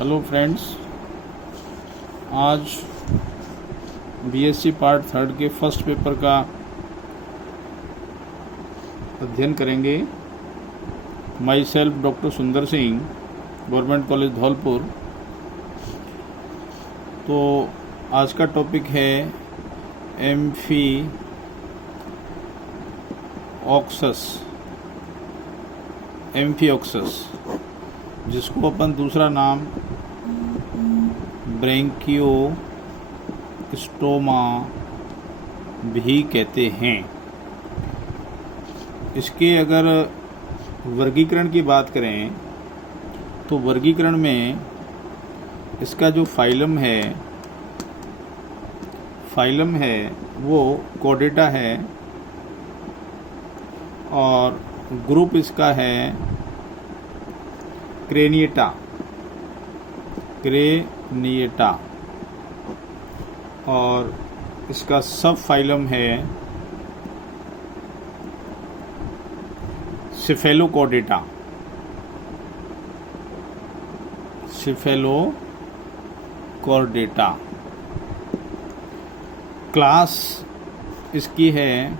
Hello friends, आज BSc part 3 के first paper का अध्ययन करेंगे। माई सेल्फ डॉक्टर सुंदर सिंह, गवर्नमेंट कॉलेज धौलपुर। तो आज का टॉपिक है एम्फिओक्सस, जिसको अपन दूसरा नाम ब्रेंकियोस्टोमा भी कहते हैं। इसके अगर वर्गीकरण की बात करें तो वर्गीकरण में इसका जो फाइलम है वो कॉर्डेटा है और ग्रुप इसका है क्रेनिएटा और इसका सब फाइलम है सिफेलोकॉर्डेटा। क्लास इसकी है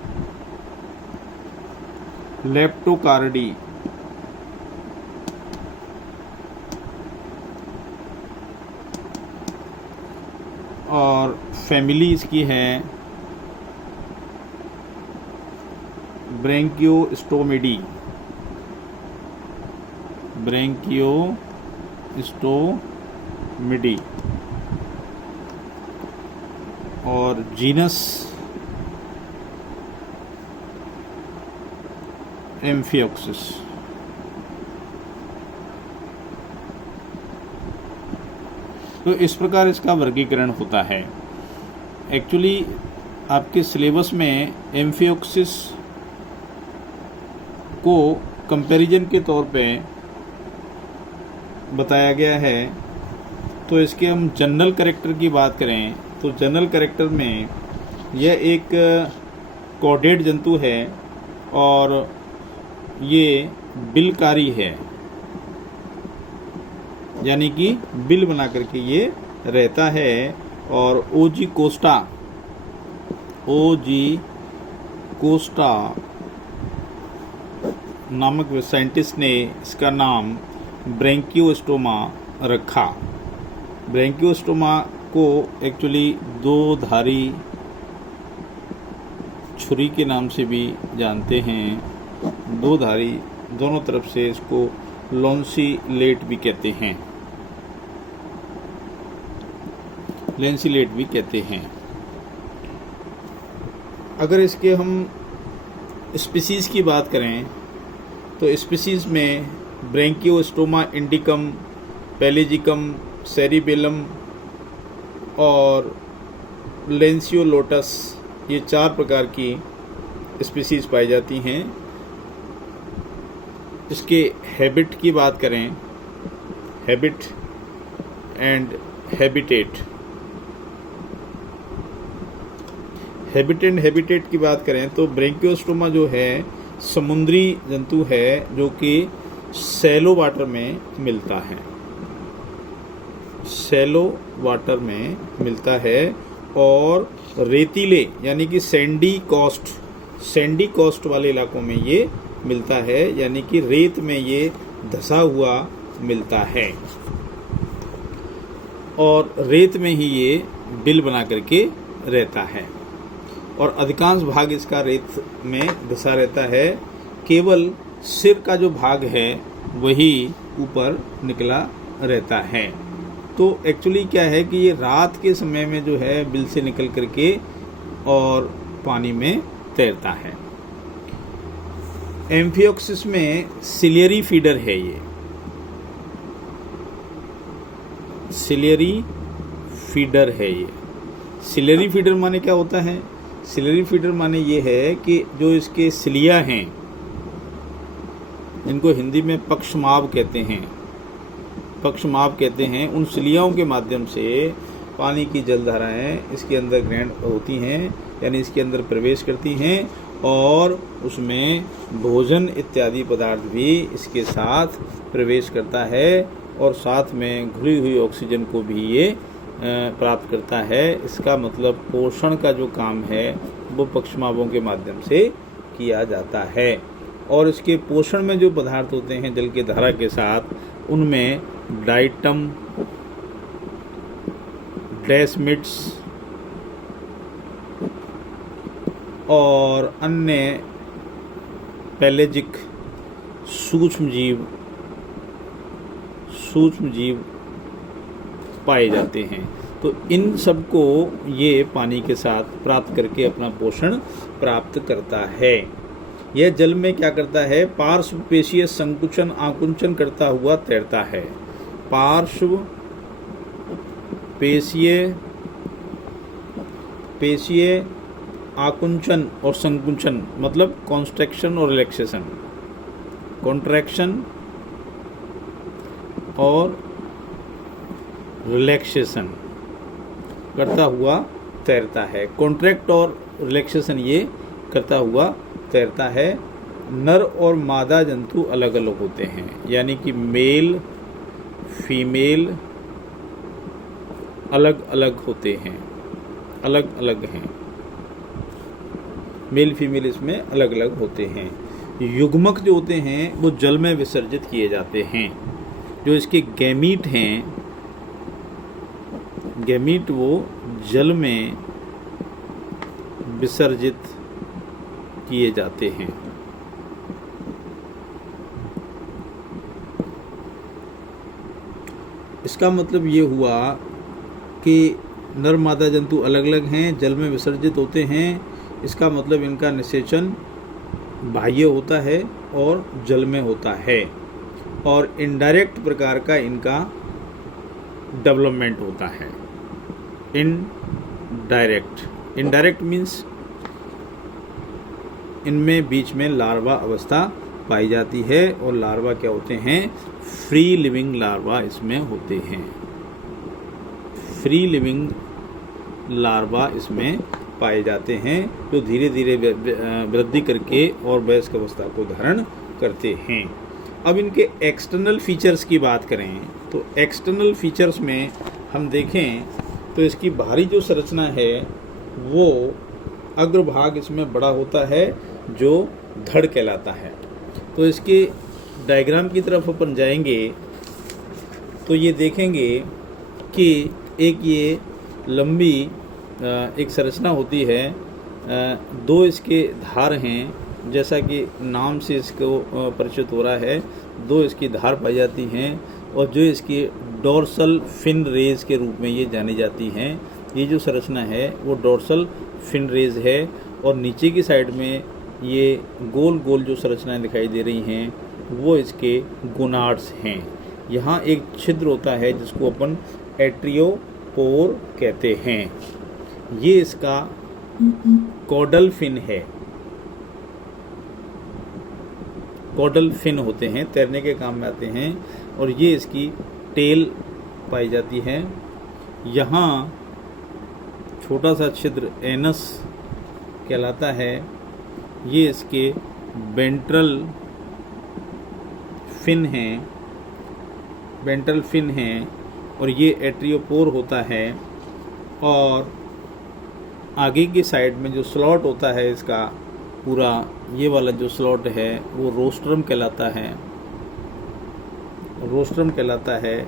लेप्टोकार्डी और फैमिली इसकी है ब्रेंकियोस्टोमिडी। और जीनस एम्फिओक्सिस। तो इस प्रकार इसका वर्गीकरण होता है। एक्चुअली आपके सिलेबस में एम्फिओक्सिस को कंपैरिजन के तौर पे बताया गया है। तो इसके हम जनरल कैरेक्टर की बात करें तो जनरल कैरेक्टर में यह एक कॉर्डेट जंतु है और ये बिलकारी है, यानी कि बिल बना करके ये रहता है। और ओजी कोस्टा नामक साइंटिस्ट ने इसका नाम ब्रेंकियोस्टोमा रखा। ब्रेंकियोस्टोमा को एक्चुअली दो धारी छुरी के नाम से भी जानते हैं। दो धारी, दोनों तरफ से इसको लॉन्सिलेट भी कहते हैं। अगर इसके हम स्पीसीज की बात करें तो स्पीसीज में ब्रेंकियोस्टोमा इंडिकम, पेलेजिकम, सेरिबेलम और लेंसियोलोटस, ये 4 प्रकार की स्पीसीज पाई जाती हैं। इसके हैबिट की बात करें, हैबिट एंड हैबिटेट की बात करें तो ब्रेंकियोस्टोमा जो है समुद्री जंतु है जो कि शैलो वाटर में मिलता है और रेतीले यानी कि सैंडी कोस्ट वाले इलाकों में ये मिलता है, यानी कि रेत में ये धसा हुआ मिलता है और रेत में ही ये बिल बना करके रहता है और अधिकांश भाग इसका रेत में धसा रहता है। केवल सिर का जो भाग है वही ऊपर निकला रहता है। तो एक्चुअली क्या है कि ये रात के समय में जो है बिल से निकल करके और पानी में तैरता है। एम्फिओक्सिस में सिलियरी फीडर है ये। सिलियरी फीडर माने क्या होता है? सिलियरी फीडर माने ये है कि जो इसके सिलिया हैं, इनको हिंदी में पक्षमाव कहते हैं, उन सिलियाओं के माध्यम से पानी की जलधाराएं इसके अंदर ग्रहण होती हैं, यानी इसके अंदर प्रवेश करती हैं और उसमें भोजन इत्यादि पदार्थ भी इसके साथ प्रवेश करता है और साथ में घुली हुई ऑक्सीजन को भी ये प्राप्त करता है। इसका मतलब पोषण का जो काम है वो पक्षमाभों के माध्यम से किया जाता है। और इसके पोषण में जो पदार्थ होते हैं जल के धारा के साथ, उनमें डाइटम, डेस्मिड्स और अन्य पेलेजिक सूक्ष्म जीव पाए जाते हैं। तो इन सबको ये पानी के साथ प्राप्त करके अपना पोषण प्राप्त करता है। यह जल में क्या करता है? पार्श्व पेशीय संकुचन आकुंचन करता हुआ तैरता है। पार्श्व पेशीय आकुंचन और संकुचन मतलब कॉन्ट्रैक्शन और रिलैक्सेशन, कॉन्ट्रैक्शन और रिलैक्सेशन करता हुआ तैरता है। कॉन्ट्रैक्ट और रिलैक्सेशन ये करता हुआ तैरता है। नर और मादा जंतु अलग अलग होते हैं, यानी कि मेल फीमेल अलग अलग होते हैं, अलग अलग हैं। मेल फीमेल इसमें अलग अलग होते हैं। युग्मक जो होते हैं वो जल में विसर्जित किए जाते हैं। जो इसके गैमीट हैं, गैमीट वो जल में विसर्जित किए जाते हैं। इसका मतलब ये हुआ कि नर मादा जंतु अलग अलग हैं, जल में विसर्जित होते हैं। इसका मतलब इनका निषेचन बाह्य होता है और जल में होता है, और इनडायरेक्ट प्रकार का इनका डेवलपमेंट होता है। इनडायरेक्ट मीन्स इनमें बीच में लार्वा अवस्था पाई जाती है, और लार्वा क्या होते हैं? फ्री लिविंग लार्वा इसमें होते हैं। फ्री लिविंग लार्वा इसमें पाए जाते हैं, जो धीरे धीरे वृद्धि करके और वयस्क अवस्था को धारण करते हैं। अब इनके एक्सटर्नल फीचर्स की बात करें तो एक्सटर्नल फीचर्स में हम देखें तो इसकी बाहरी जो संरचना है वो अग्रभाग इसमें बड़ा होता है, जो धड़ कहलाता है। तो इसके डायग्राम की तरफ अपन जाएंगे तो ये देखेंगे कि एक ये लंबी एक संरचना होती है, दो इसके धार हैं, जैसा कि नाम से इसको परिचित हो रहा है। दो इसकी धार पाई जाती हैं, और जो इसकी डोर्सल फिन रेज के रूप में ये जानी जाती हैं। ये जो संरचना है वो डोर्सल फिन रेज है, और नीचे की साइड में ये गोल गोल जो संरचनाएं दिखाई दे रही हैं वो इसके गोनाड्स हैं। यहाँ एक छिद्र होता है जिसको अपन एट्रियोपोर कहते हैं। ये इसका कॉडल फिन है। कॉडल फिन होते हैं, तैरने के काम में आते हैं, और ये इसकी टेल पाई जाती है। यहाँ छोटा सा छिद्र एनस कहलाता है। ये इसके वेंट्रल फिन हैं, और ये एट्रियोपोर होता है। और आगे की साइड में जो स्लॉट होता है इसका पूरा, ये वाला जो स्लॉट है वो रोस्ट्रम कहलाता है।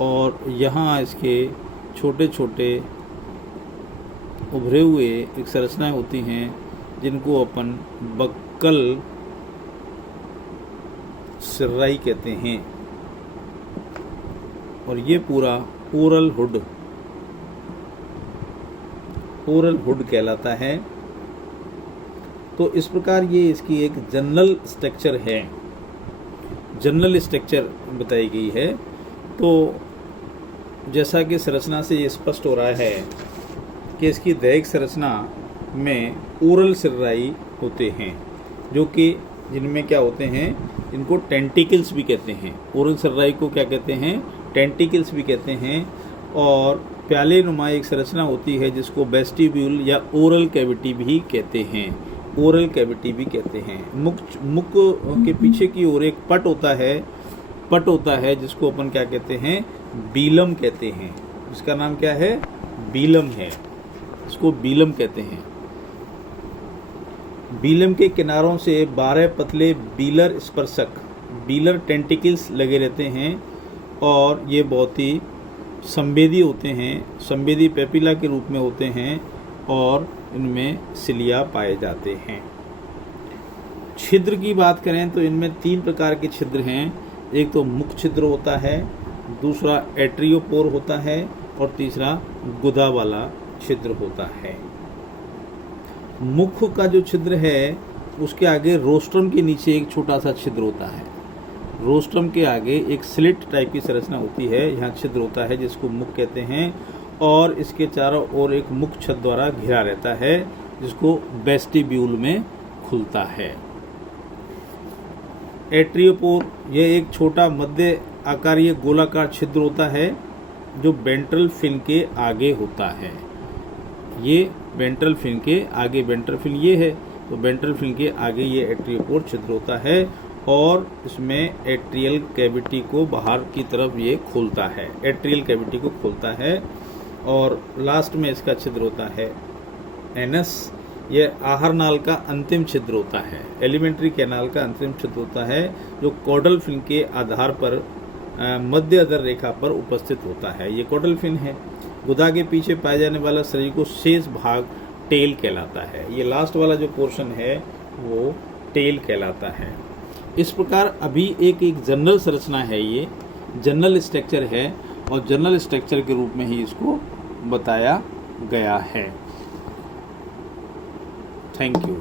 और यहाँ इसके छोटे छोटे उभरे हुए एक संरचनाएं होती हैं जिनको अपन बक्कल सिर्राई कहते हैं। और ये पूरा ओरल हुड कहलाता है। तो इस प्रकार ये इसकी एक जनरल स्ट्रक्चर है, जनरल स्ट्रक्चर बताई गई है। तो जैसा कि संरचना से ये स्पष्ट हो रहा है कि इसकी दैहिक संरचना में ओरल सिर्राई होते हैं, जो कि जिनमें क्या होते हैं, इनको टेंटिकल्स भी कहते हैं। ओरल सिर्राई को क्या कहते हैं? टेंटिकल्स भी कहते हैं। और प्याले नुमा एक संरचना होती है जिसको वेस्टिब्यूल या ओरल कैविटी भी कहते हैं। ओरल कैविटी भी कहते हैं। मुख के पीछे की ओर एक पट होता है जिसको अपन क्या कहते हैं, बीलम कहते हैं। इसका नाम क्या है, बीलम है, इसको बीलम कहते हैं। बीलम के किनारों से 12 पतले बीलर स्पर्शक बीलर टेंटिकल्स लगे रहते हैं और ये बहुत ही संवेदी होते हैं, संवेदी पेपिला के रूप में होते हैं और इनमें सिलिया पाए जाते हैं। छिद्र की बात करें तो इनमें 3 प्रकार के छिद्र हैं। एक तो मुख छिद्र होता है, दूसरा एट्रियोपोर होता है और तीसरा गुदा वाला छिद्र होता है। मुख का जो छिद्र है उसके आगे रोस्ट्रम के नीचे एक छोटा सा छिद्र होता है। रोस्ट्रम के आगे एक स्लिट टाइप की संरचना होती है, यहाँ छिद्र होता है जिसको मुख कहते हैं और इसके चारों ओर एक मुख छत द्वारा घिरा रहता है जिसको वेस्टिब्यूल में खुलता है। एट्रियोपोर यह एक छोटा मध्य आकारीय गोलाकार छिद्र होता है जो वेंट्रल फिन के आगे होता है। ये वेंट्रल फिन के आगे, वेंट्रल फिन ये है तो वेंट्रल फिन के आगे ये एट्रियोपोर छिद्र होता है और इसमें एट्रियल कैविटी को बाहर की तरफ ये खोलता है, एट्रियल कैविटी को खोलता है। और लास्ट में इसका छिद्र होता है एनस। यह आहार नाल का अंतिम छिद्र होता है, एलिमेंट्री कैनाल का अंतिम छिद्र होता है जो कॉडल फिन के आधार पर मध्य अधर रेखा पर उपस्थित होता है। ये कॉडल फिन है। गुदा के पीछे पाए जाने वाला शरीर को शेष भाग टेल कहलाता है। ये लास्ट वाला जो पोर्शन है वो टेल कहलाता है। इस प्रकार अभी एक जनरल संरचना है, ये जनरल स्ट्रक्चर है और जनरल स्ट्रक्चर के रूप में ही इसको बताया गया है। Thank you.